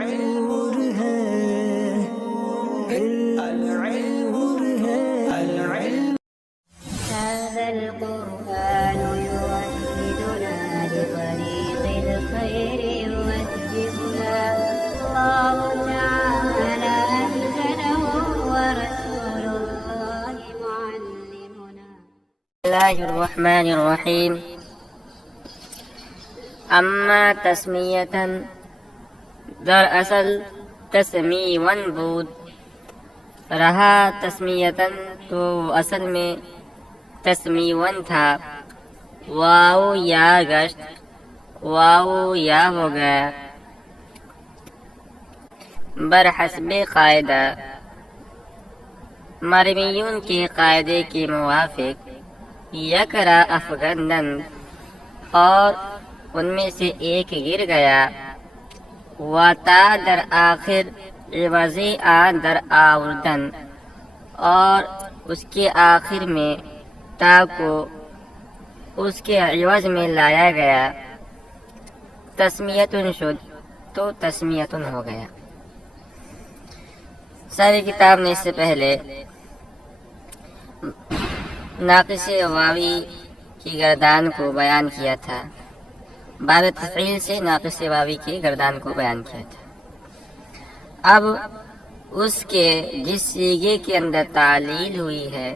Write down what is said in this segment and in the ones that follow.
نور ہے العلم نور ہے العلم هذا القرآن يوحدنا لطريق الخير يوجهنا الله تعالى أنزله ورسول الله معلمنا. بسم الله الرحمن الرحيم. اما تسمیتاً، دراصل تسمیون بود، رہا تسمیتاً تو اصل میں تسمیون تھا. واو یا گشت، واو یا ہو گیا. برحسب قاعدہ، مرمیون کے قاعدے کے موافق، یکرا افغنن، اور ان میں سے ایک گر گیا. وتا در آخر عوضی آ در آوردن، اور اس کے آخر میں تا کو اس کے عوض میں لایا گیا. تسمیتن شد تو تسمیتن ہو گیا. ساری کتاب نے اس سے پہلے ناقص واوی کی گردان کو بیان کیا تھا. باب تفعیل سے ناقص واوی کی گردان کو بیان کیا تھا. اب اس کے جس سیغے کے اندر تعلیل ہوئی ہے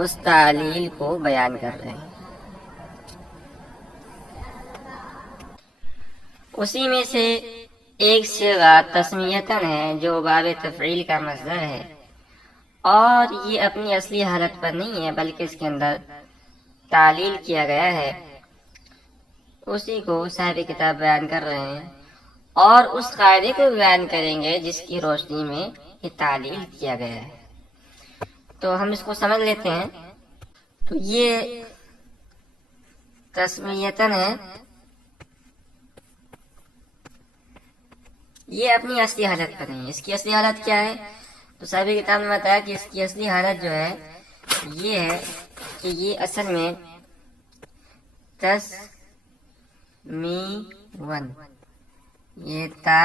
اس تعلیل کو بیان کر رہے ہیں. اسی میں سے ایک صیغہ تسمیتن ہے جو باب تفعیل کا مصدر ہے، اور یہ اپنی اصلی حالت پر نہیں ہے بلکہ اس کے اندر تعلیل کیا گیا ہے. اسی کو صاحب کتاب بیان کر رہے ہیں، اور اس قاعدے کو بیان کریں گے جس کی روشنی میں یہ تعلیل کیا گیا ہے. تو ہم اس کو سمجھ لیتے ہیں. تو یہ تسمیتن ہے، یہ اپنی اصلی حالت پر نہیں ہے. اس کی اصلی حالت کیا ہے؟ تو صاحب کتاب نے بتایا کہ اس کی اصلی حالت جو ہے یہ ہے کہ یہ اصل میں تسمیون، یہ تا،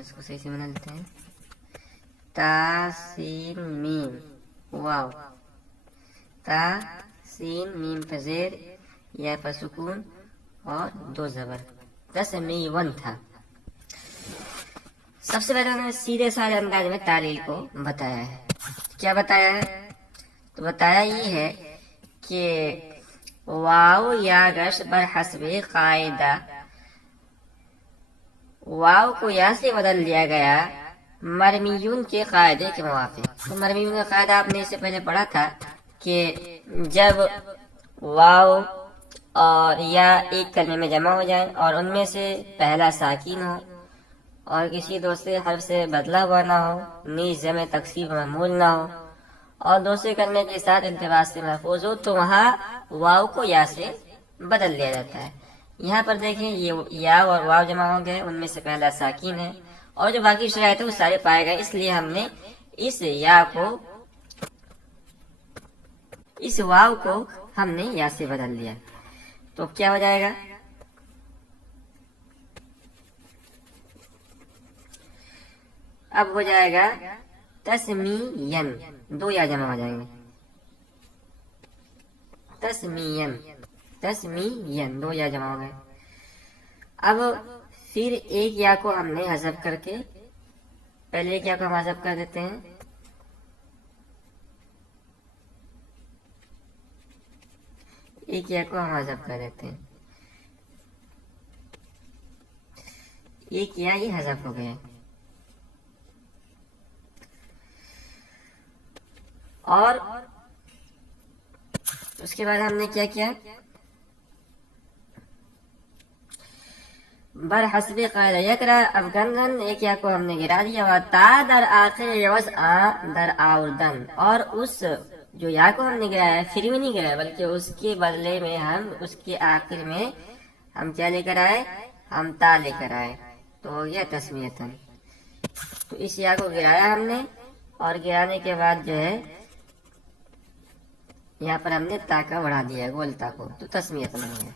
اس کو صحیح سے بنا لیتے ہیں، تا سین میم واو، تا سین میم پر زیر یا پر سکون اور دو زبر، تسمیون تھا. سب سے پہلے انہوں نے سیدھے سادے انداز میں تعلیل کو بتایا ہے. کیا بتایا ہے؟ تو بتایا یہ ہے کہ واو یا گش برحسب قاعدہ، واو کو یا سے بدل دیا گیا مرمیون کے قاعدے کے موافق. تو مرمیون کا قاعدہ آپ نے اس سے پہلے پڑھا تھا کہ جب واو اور یا ایک کلمے میں جمع ہو جائیں اور ان میں سے پہلا ساکن ہو اور کسی دوسرے حرف سے بدلا ہوا نہ ہو، نیز جمع تکسیر معمول نہ ہو اور دوسرے کلمے کے ساتھ التباس سے محفوظ ہو، تو وہاں واو کو یا سے بدل دیا جاتا ہے. یہاں پر دیکھیں یہ یا اور واو جمع ہو گئے، ان میں سے پہلا ساکن ہے اور جو باقی شرائط ہے وہ سارے پائے گئے. اس لیے ہم نے اس یا کو، اس واو کو ہم نے یا سے بدل دیا. تو کیا ہو جائے گا؟ اب ہو جائے گا تسمین، دو یا جمع ہو جائیں گے، تسمین، تسمین، دو یا جمع ہو گئے. اب پھر ایک یا کو ہم نے حذف کر کے، پہلے ایک یا کو ہم حذف کر دیتے ہیں، ایک یا کو ہم حذف کر دیتے ہیں، ایک یا یہ حذف ہو گیا. اور اس کے بعد ہم نے کیا کیا؟ برحسب قاعدہ یکرا افغنن، ایک یا کو ہم نے گرا دیا. تا در آخر عوض آ در آوردن، اور اس جو یا کو ہم نے گرایا پھر بھی نہیں گرایا بلکہ اس کے بدلے میں ہم اس کے آخر میں ہم کیا لے کر آئے؟ ہم تا لے کر آئے. تو یہ تسمیتن. تو اس یا کو گرایا ہم نے اور گرانے کے بعد جو ہے یہاں پر ہم نے تا کا بڑھا دیا گول تا کو، تو تسمیت نہیں ہے.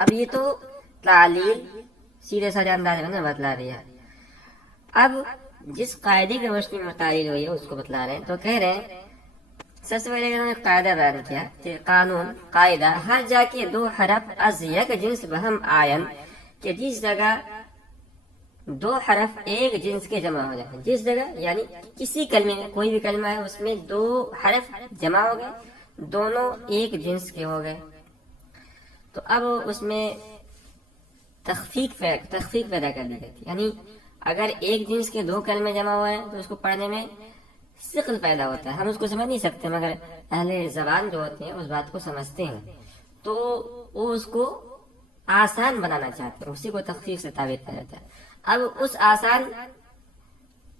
اب یہ تو تعلیل سیدھے سادے انداز میں بتلا دیا. اب جس قاعدے کی روشنی میں تعلیل ہوئی ہے اس کو بتلا رہے ہیں. تو کہہ رہے ہیں سب سے پہلے انہوں نے قاعدہ بیان کیا کہ قانون قاعدہ ہر جا کے دو حرف از یک جنس بہم آئن، کہ جس جگہ دو حرف ایک جنس کے جمع ہو جائیں. جس جگہ یعنی کسی کلمے میں، کوئی بھی کلمہ ہے اس میں دو حرف جمع ہو گئے، دونوں ایک جنس کے ہو گئے، تو اب اس میں تخفیف پیدا کر دی جاتی. یعنی اگر ایک جنس کے دو کلمے جمع ہوئے ہیں تو اس کو پڑھنے میں ثقل پیدا ہوتا ہے. ہم اس کو سمجھ نہیں سکتے مگر اہل زبان جو ہوتے ہیں اس بات کو سمجھتے ہیں، تو وہ اس کو آسان بنانا چاہتے ہیں، اسی کو تخفیف سے تعبیر کیا جاتا ہے. اب اس آسان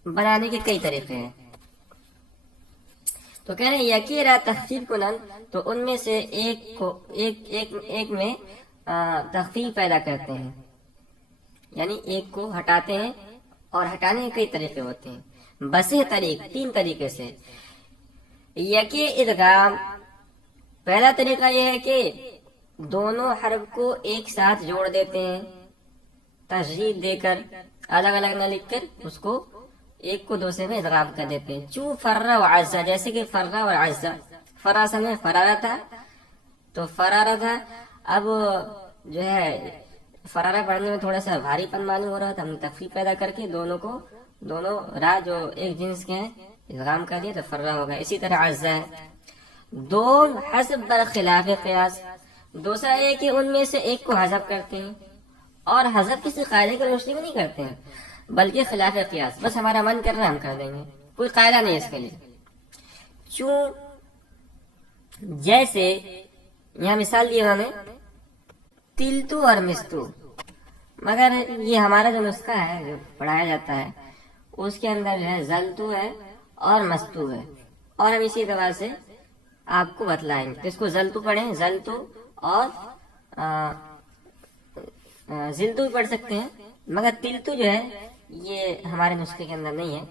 بنانے کے کئی طریقے ہیں. تو کہہ رہے ہیں یکیرا تخفیف کنن، تو ان میں سے ایک میں تخفیف پیدا کرتے ہیں، یعنی ایک کو ہٹاتے ہیں، اور ہٹانے کے کئی طریقے ہوتے ہیں. بسے طریق، تین طریقے سے. یکی ادغام، پہلا طریقہ یہ ہے کہ دونوں حرف کو ایک ساتھ جوڑ دیتے ہیں، تشدید دے کر، الگ الگ نہ لکھ کر اس کو ایک کو دوسرے میں ادغام کر دیتے ہیں. چو فرہ و عزہ، جیسے کہ فرہ و عزہ. فرہ اصل میں فرارہ تھا، تو فرارہ تھا، اب جو ہے فرارہ پڑھنے میں تھوڑا سا بھاری پن معلوم ہو رہا تھا، ہم نے تخفیف پیدا کر کے دونوں راہ جو ایک جنس کے ہیں ادغام کر دیا تو فرہ ہوگا. اسی طرح عزہ ہے. دو حذف برخلاف قیاس، دوسرا یہ کہ ان میں سے ایک کو حذف کرتے ہیں، اور حذف کسی قاعدے کی روشنی میں نہیں کرتے ہیں بلکہ خلاف قیاس، بس ہمارا من کر رہا ہے ہم کر دیں گے، کوئی قاعدہ نہیں اس کے لیے. چوں جیسے یہاں مثال دی انہوں نے تلتو اور مستو، مگر یہ ہمارا جو نسخہ ہے جو پڑھایا جاتا ہے اس کے اندر جو ہے زلتو ہے اور مستو ہے، اور ہم اسی طرح سے آپ کو بتلائیں گے. اس کو زلتو پڑھیں، زلتو، اور زلتو بھی پڑھ سکتے ہیں، مگر تلتو جو ہے یہ ہمارے نسخے کے اندر نہیں ہے.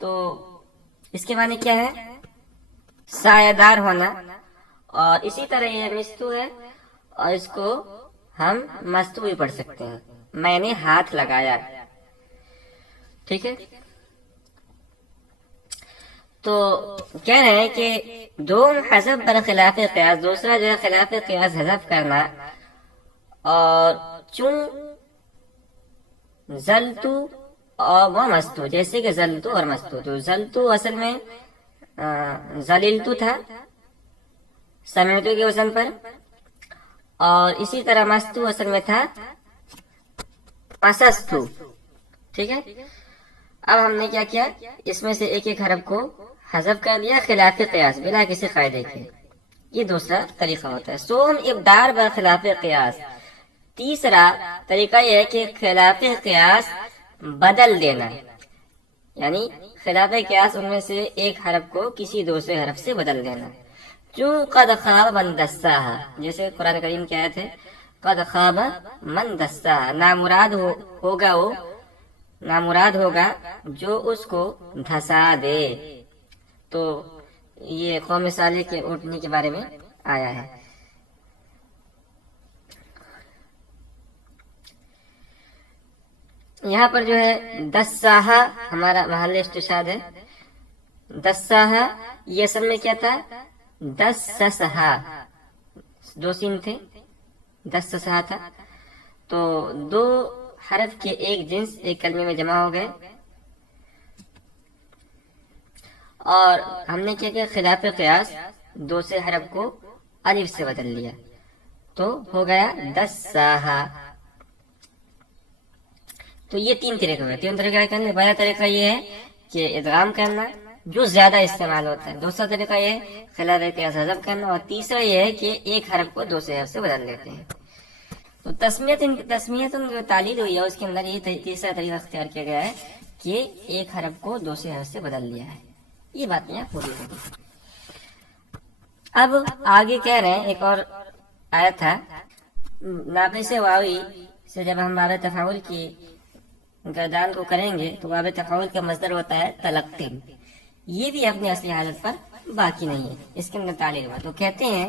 تو اس کے معنی کیا ہے؟ سایہ دار ہونا. اور اسی طرح یہ مستو ہے، اور اس کو ہم مستو بھی پڑھ سکتے ہیں، میں نے ہاتھ لگایا. ٹھیک ہے، تو کہہ رہے ہیں کہ دوم حذف برخلاف قیاس، دوسرا جو ہے خلاف قیاس حذف کرنا. اور چون زلتو اور وہ مستو، جیسے کہ زلتو اور مستو. تو زلتو اصل میں زلیلتو تھا سمیتو کے وزن پر، اور اسی طرح مستو اصل میں تھا مسستو. ٹھیک ہے، اب ہم نے کیا کیا، اس میں سے ایک حرف کو حذف کر دیا خلاف قیاس بلا کسی قاعدے کے. یہ دوسرا طریقہ ہوتا ہے. سوم ابدار برخلاف قیاس، تیسرا طریقہ یہ ہے کہ خلاف قیاس بدل دینا، یعنی خلاف قیاس ان میں سے ایک حرف کو کسی دوسرے حرف سے بدل دینا. چون قد خواب من دساہا، جیسے قرآن کریم کی آیت ہے قد خواب من دساہا، نامراد ہوگا جو اس کو دھسا دے. تو یہ قوم صالح کے اونٹنی کے بارے میں آیا ہے. یہاں پر جو ہے دساہا ہمارا محل استشہاد ہے. دساہا یہ اصل میں کیا تھا، دسسہا، دو سین تھے، دسسہا تھا. تو دو حرف کے ایک جنس ایک کلمے میں جمع ہو گئے، اور ہم نے کیا کیا، خلاف قیاس دوسرے حرف کو الف سے بدل لیا تو ہو گیا دساہا. تو یہ تین طریقے ہوئے. تین طریقہ کرنے، پہلا طریقہ یہ ہے کہ ادغام کرنا جو زیادہ استعمال ہوتا ہے، دوسرا طریقہ یہ ہے خلاف قیاس حذف کرنا، اور تیسرا یہ ہے کہ ایک حرف کو دوسرے حرف سے بدل دیتے ہیں. تو تسمیت جو تعلیل ہوئی ہے اس کے اندر یہ تیسرا طریقہ اختیار کیا گیا ہے کہ ایک حرف کو دوسرے حرف سے بدل لیا ہے. یہ بات یہاں پوری ہوگی. اب آگے کہہ رہے ہیں ایک اور آیت تھا ناقص واوی سے جب ہم باب تفاعل کی گردان کو کریں گے تو باب تفاعل کا مصدر ہوتا ہے تلقن. یہ بھی اپنی اصلی حالت پر باقی نہیں ہے، اس کے اندر تعلیل ہوا. تو کہتے ہیں